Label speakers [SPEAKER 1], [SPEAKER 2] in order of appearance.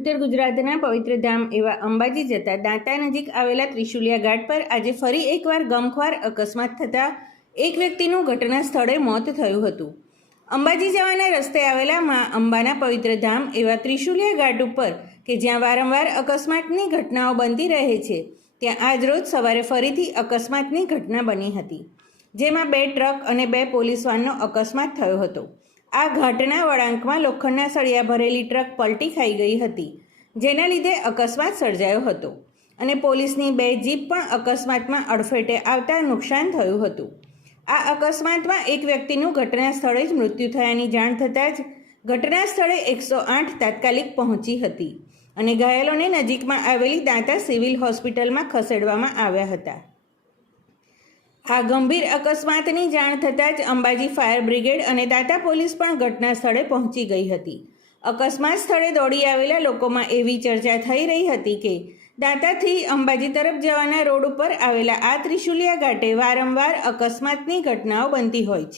[SPEAKER 1] ઉત્તર ગુજરાતના પવિત્ર ધામ એવા અંબાજી જતા દાંતા નજીક આવેલા ત્રિશુલિયા ઘાટ પર આજે ફરી એકવાર ગમખ્વાર અકસ્માત થતાં એક વ્યક્તિનું ઘટના સ્થળે મોત થયું હતું. અંબાજી જવાના રસ્તે આવેલા મા અંબાના પવિત્ર ધામ એવા ત્રિશુલિયા ઘાટ ઉપર, કે જ્યાં વારંવાર અકસ્માતની ઘટનાઓ બનતી રહે છે, ત્યાં આજરોજ સવારે ફરીથી અકસ્માતની ઘટના બની હતી, જેમાં બે ટ્રક અને બે પોલીસ વાનનો અકસ્માત થયો હતો. આ ઘાટના વળાંકમાં લોખંડના સળિયા ભરેલી ટ્રક પલટી ખાઈ ગઈ હતી, જેના લીધે અકસ્માત સર્જાયો હતો અને પોલીસની બે જીપ પણ અકસ્માતમાં અડફેટે આવતા નુકસાન થયું હતું. આ અકસ્માતમાં એક વ્યક્તિનું ઘટના સ્થળે જ મૃત્યુ થયાની જાણ થતાં જ ઘટના સ્થળે એકસો આઠ તાત્કાલિક પહોંચી હતી અને ઘાયલોને નજીકમાં આવેલી દાંતા સિવિલ હોસ્પિટલમાં ખસેડવામાં આવ્યા હતા. આ ગંભીર અકસ્માતની જાણ થતાં જ અંબાજી ફાયર બ્રિગેડ અને દાતા પોલીસ પણ ઘટના સ્થળે પહોંચી ગઈ હતી. અકસ્માત સ્થળે દોડી આવેલા લોકોમાં એવી ચર્ચા થઈ રહી હતી કે, દાંતાથી અંબાજી તરફ જવાના રોડ ઉપર આવેલા આ ત્રિશુલિયા ઘાટે વારંવાર અકસ્માતની ઘટનાઓ બનતી હોય છે.